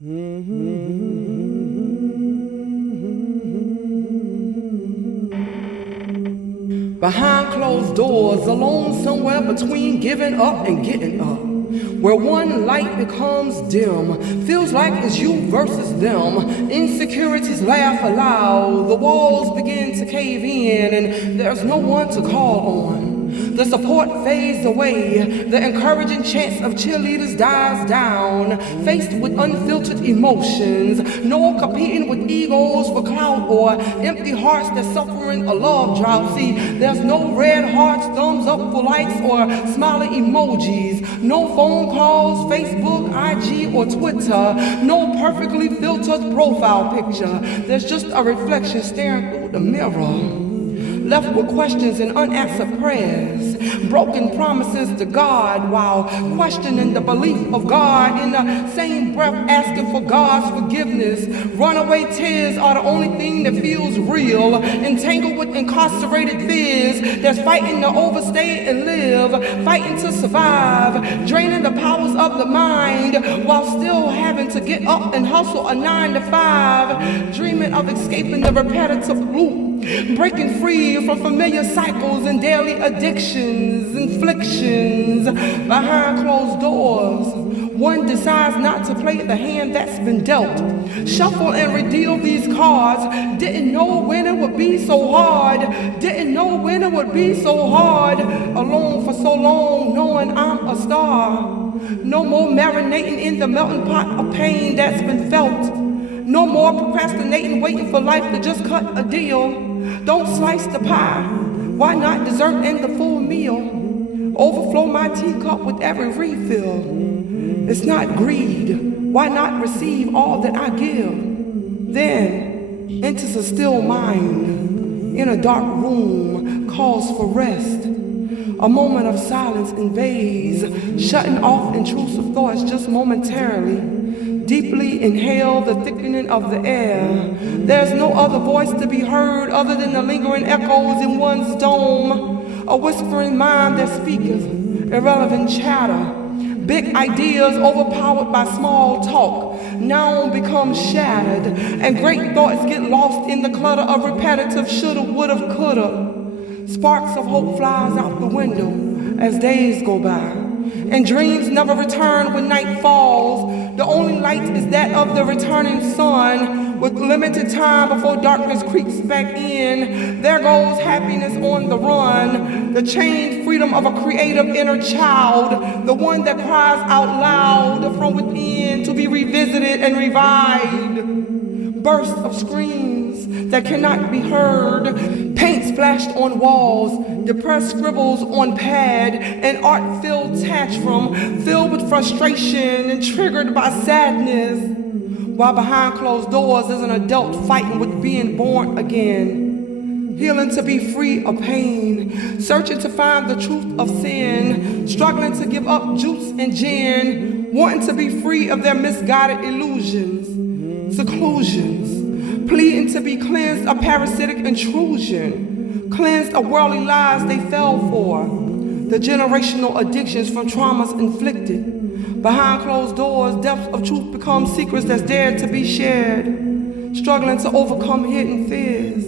Behind closed doors, alone somewhere between giving up and getting up, where one light becomes dim, feels like it's you versus them. Insecurities laugh aloud, the walls begin to cave in, and there's no one to call on. The support fades away, the encouraging chants of cheerleaders dies down. Faced with unfiltered emotions, no competing with egos for clout or empty hearts that's suffering a love drought. See, there's no red hearts, thumbs up for likes or smiling emojis, no phone calls, Facebook, IG, or Twitter, no perfectly filtered profile picture. There's just a reflection staring through the mirror, left with questions and unanswered prayers, broken promises to God while questioning the belief of God, in the same breath asking for God's forgiveness. Runaway tears are the only thing that feels real, entangled with incarcerated fears that's fighting to overstay and live, fighting to survive, draining the powers of the mind while still having to get up and hustle a 9 to 5, dreaming of escaping the repetitive loop, breaking free from familiar cycles and daily addictions, inflictions. Behind closed doors, one decides not to play the hand that's been dealt. Shuffle and redeal these cards. Didn't know when it would be so hard. Didn't know when it would be so hard. Alone for so long, knowing I'm a star. No more marinating in the melting pot of pain that's been felt. No more procrastinating, waiting for life to just cut a deal. Don't slice the pie. Why not dessert and the full meal? Overflow my teacup with every refill. It's not greed. Why not receive all that I give? Then enters a still mind. In a dark room, calls for rest. A moment of silence invades, shutting off intrusive thoughts just momentarily. Deeply inhale the thickening of the air. There's no other voice to be heard other than the lingering echoes in one's dome. A whispering mind that speaketh, irrelevant chatter. Big ideas overpowered by small talk now become shattered, and great thoughts get lost in the clutter of repetitive shoulda, woulda, coulda. Sparks of hope flies out the window as days go by, and dreams never return when night falls. The only light is that of the returning sun, with limited time before darkness creeps back in. There goes happiness on the run, the chained freedom of a creative inner child, the one that cries out loud from within to be revisited and revived. Bursts of screams that cannot be heard, paint splashed on walls, depressed scribbles on pad, an art-filled tantrum filled with frustration and triggered by sadness, while behind closed doors is an adult fighting with being born again, healing to be free of pain, searching to find the truth of sin, struggling to give up juice and gin, wanting to be free of their misguided illusions, seclusions, pleading to be cleansed of parasitic intrusion, cleansed of worldly lies they fell for, the generational addictions from traumas inflicted. Behind closed doors, depths of truth become secrets that's dared to be shared, struggling to overcome hidden fears.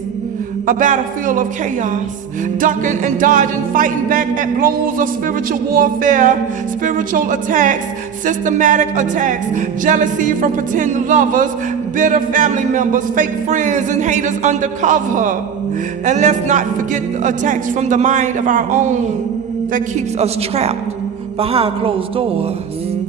A battlefield of chaos, ducking and dodging, fighting back at blows of spiritual warfare, spiritual attacks, systematic attacks, jealousy from pretend lovers, bitter family members, fake friends and haters undercover. And let's not forget the attacks from the mind of our own that keeps us trapped behind closed doors.